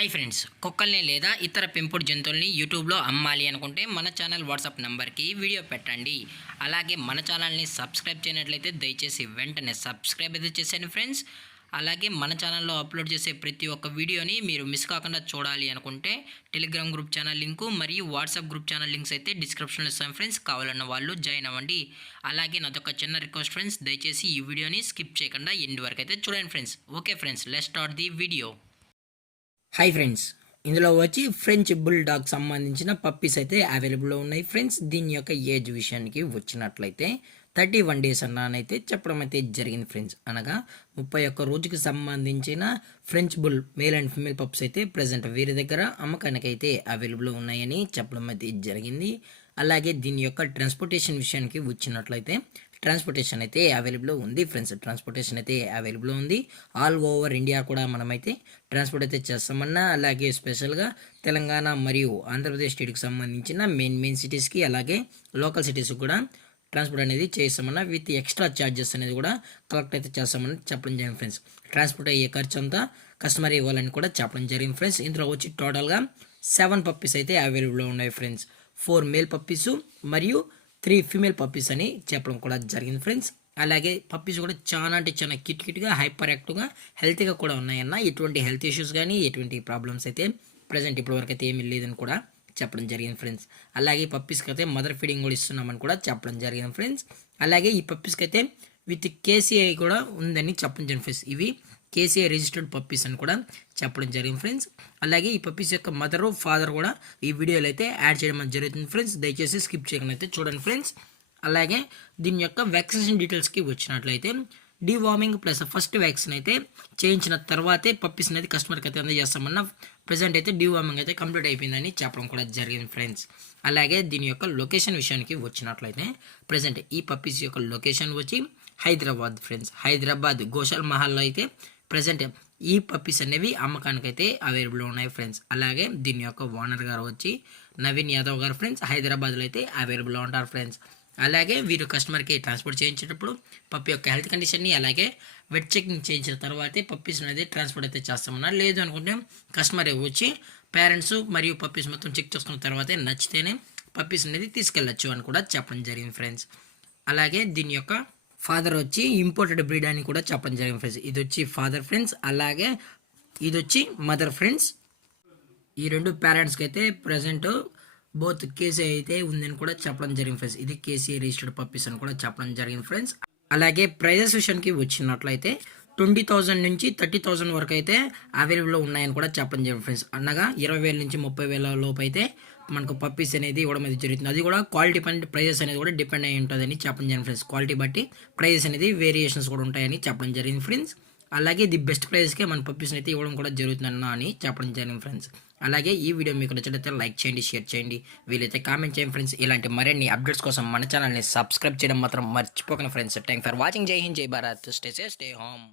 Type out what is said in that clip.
Hi friends, కుక్కల్ని లేదా ఇతర పెంపుడు జంతువుల్ని యూట్యూబ్లో అమ్మాలి అనుకుంటే మన ఛానల్ వాట్సాప్ నెంబర్కి వీడియో పెట్టండి. అలాగే మన ఛానల్ని సబ్స్క్రైబ్ చేయనట్లయితే దయచేసి వెంటనే సబ్స్క్రైబ్ అయితే చేసేయండి ఫ్రెండ్స్. అలాగే మన ఛానల్లో అప్లోడ్ చేసే ప్రతి ఒక్క వీడియోని మీరు మిస్ కాకుండా చూడాలి అనుకుంటే టెలిగ్రామ్ గ్రూప్ ఛానల్ లింకు మరియు వాట్సాప్ గ్రూప్ ఛానల్ లింక్స్ అయితే డిస్క్రిప్షన్లో ఇస్తాను ఫ్రెండ్స్. కావాలన్న వాళ్ళు జాయిన్ అవ్వండి. అలాగే నాదొక చిన్న రిక్వెస్ట్ ఫ్రెండ్స్, దయచేసి ఈ వీడియోని స్కిప్ చేయకుండా ఎండ్ వరకు అయితే చూడండి friends. Okay friends, let's start the video. Hi friends, ఇందులో వచ్చి ఫ్రెంచ్ బుల్ డాగ్ సంబంధించిన పప్పీస్ అయితే అవైలబుల్లో ఉన్నాయి ఫ్రెండ్స్. దీని యొక్క ఏజ్ విషయానికి వచ్చినట్లయితే 31 డేస్ అన్నానైతే చెప్పడం అయితే జరిగింది ఫ్రెండ్స్. అనగా 31 రోజుకి సంబంధించిన French bull male and female pups అయితే ప్రజెంట్ వీరి దగ్గర అమ్మకానికి అయితే అవైలబుల్లో ఉన్నాయని చెప్పడం అయితే జరిగింది. అలాగే దీని యొక్క ట్రాన్స్పోర్టేషన్ విషయానికి వచ్చినట్లయితే ట్రాన్స్పోర్టేషన్ అయితే అవైలబుల్లో ఉంది ఫ్రెండ్స్. ట్రాన్స్పోర్టేషన్ అయితే అవైలబుల్లో ఉంది. ఆల్ ఓవర్ ఇండియా కూడా మనమైతే ట్రాన్స్పోర్ట్ అయితే చేస్తామన్నా, అలాగే స్పెషల్గా తెలంగాణ మరియు ఆంధ్రప్రదేశ్ స్టేట్కి సంబంధించిన మెయిన్ సిటీస్కి అలాగే లోకల్ సిటీస్కి కూడా ట్రాన్స్పోర్ట్ అనేది చేస్తామన్నా విత్ ఎక్స్ట్రా ఛార్జెస్ అనేది కూడా కలెక్ట్ అయితే చేస్తామని చెప్పడం జరిగింది ఫ్రెండ్స్. ట్రాన్స్పోర్ట్ అయ్యే ఖర్చు అంతా కస్టమర్ ఇవ్వాలని కూడా చెప్పడం జరిగింది ఫ్రెండ్స్. ఇందులో వచ్చి టోటల్గా 7 పప్పీస్ అయితే అవైలబుల్లో ఉన్నాయి ఫ్రెండ్స్. 4 మేల్ పప్పీస్ మరియు 3 ఫీమేల్ పప్పీస్ అని చెప్పడం కూడా జరిగింది ఫ్రెండ్స్. అలాగే పప్పీస్ కూడా చాలా అంటే చాలా కిట్గా హైపర్ యాక్టివ్గా హెల్తీగా కూడా ఉన్నాయన్న. ఎటువంటి హెల్త్ ఇష్యూస్ కానీ ఎటువంటి ప్రాబ్లమ్స్ అయితే ప్రజెంట్ ఇప్పటివరకు అయితే ఏమీ లేదని కూడా చెప్పడం జరిగింది ఫ్రెండ్స్. అలాగే పప్పీస్కి అయితే మదర్ ఫీడింగ్ కూడా ఇస్తున్నామని కూడా చెప్పడం జరిగింది ఫ్రెండ్స్. అలాగే ఈ పప్పీస్కి అయితే విత్ కేసీఐ కూడా ఉందని చెప్పడం జరిగింది ఫ్రెండ్స్. ఇవి కేసీఐ రిజిస్టర్డ్ పప్పీస్ అని కూడా చెప్పడం జరిగింది ఫ్రెండ్స్. అలాగే ఈ పప్పీస్ యొక్క మదరు ఫాదర్ కూడా ఈ వీడియోలో అయితే యాడ్ చేయడం జరుగుతుంది ఫ్రెండ్స్. దయచేసి స్కిప్ చేయకుండా అయితే చూడండి ఫ్రెండ్స్. అలాగే దీని యొక్క వ్యాక్సినేషన్ డీటెయిల్స్కి వచ్చినట్లయితే డీవార్మింగ్ ప్లస్ ఫస్ట్ వ్యాక్సిన్ అయితే చేయించిన తర్వాతే పప్పీస్ అనేది కస్టమర్కి అయితే అందజేస్తామన్న. ప్రజెంట్ అయితే డీవార్మింగ్ అయితే కంప్లీట్ అయిపోయిందని చెప్పడం కూడా జరిగింది ఫ్రెండ్స్. అలాగే దీని యొక్క లొకేషన్ విషయానికి వచ్చినట్లయితే ప్రజెంట్ ఈ పప్పీస్ యొక్క లొకేషన్ వచ్చి హైదరాబాద్ ఫ్రెండ్స్. హైదరాబాద్ గోషల్ మహల్లో అయితే ప్రజెంట్ ఈ పప్పీస్ అనేవి అమ్మకానికి అయితే అవైలబుల్ ఉన్నాయి ఫ్రెండ్స్. అలాగే దీని యొక్క ఓనర్ గారు వచ్చి నవీన్ యాదవ్ గారు ఫ్రెండ్స్. హైదరాబాద్లో అయితే అవైలబుల్లో ఉంటారు ఫ్రెండ్స్. అలాగే వీరు కస్టమర్కి ట్రాన్స్పోర్ట్ చేయించేటప్పుడు పప్పి యొక్క హెల్త్ కండిషన్ని అలాగే వెట్ చెకింగ్ చేయించిన తర్వాతే పప్పీస్ అనేది ట్రాన్స్పోర్ట్ అయితే చేస్తామన్నారు. లేదు అనుకుంటే కస్టమర్ వచ్చి పేరెంట్స్ మరియు పప్పీస్ మొత్తం చెక్ చేసుకున్న తర్వాతే నచ్చితేనే పప్పీస్ అనేది తీసుకెళ్ళచ్చు అని కూడా చెప్పడం జరిగింది ఫ్రెండ్స్. అలాగే దీని యొక్క ఫాదర్ వచ్చి ఇంపోర్టెడ్ బ్రీడ్ అని కూడా చెప్పడం జరిగింది ఫ్రెండ్స్. ఇది వచ్చి ఫాదర్ ఫ్రెండ్స్, అలాగే ఇది వచ్చి మదర్ ఫ్రెండ్స్. ఈ రెండు పేరెంట్స్కి అయితే ప్రజెంట్ బోత్ కేసీ అయితే ఉందని కూడా చెప్పడం జరిగింది ఫ్రెండ్స్. ఇది కేసీ రిజిస్టర్డ్ పప్పీస్ అని కూడా చెప్పడం జరిగింది ఫ్రెండ్స్. అలాగే ప్రైజెస్ విషయానికి వచ్చినట్లయితే 20,000 నుంచి 30,000 వరకు అయితే అవైలబుల్లో ఉన్నాయని కూడా చెప్పడం జరిగింది ఫ్రెండ్స్. అనగా 20,000 నుంచి 30,000 లోపు అయితే మనకు పప్పీస్ అనేది ఇవ్వడం అనేది జరుగుతుంది. అది కూడా క్వాలిటీ పైన ప్రైజెస్ అనేది కూడా డిపెండ్ అయి ఉంటుందని చెప్పడం జరిగింది ఫ్రెండ్స్. క్వాలిటీ బట్టి ప్రైజెస్ అనేది వేరియేషన్స్ కూడా ఉంటాయని చెప్పడం జరిగింది ఫ్రెండ్స్. అలాగే ది బెస్ట్ ప్రైస్కే మన పప్పీస్ని అయితే ఇవ్వడం కూడా జరుగుతుందన్న అని చెప్పడం జరిగింది ఫ్రెండ్స్. అలాగే ఈ వీడియో మీకు నచ్చినట్లయితే లైక్ చేయండి, షేర్ చేయండి, వీలైతే కామెంట్ చేయండి ఫ్రెండ్స్. ఇలాంటి మరిన్ని అప్డేట్స్ కోసం మన ఛానల్ని సబ్స్క్రైబ్ చేయడం మాత్రం మర్చిపోకండి ఫ్రెండ్స్. Thank for watching. జై హింద్, జై Bharat. Stay safe, stay home.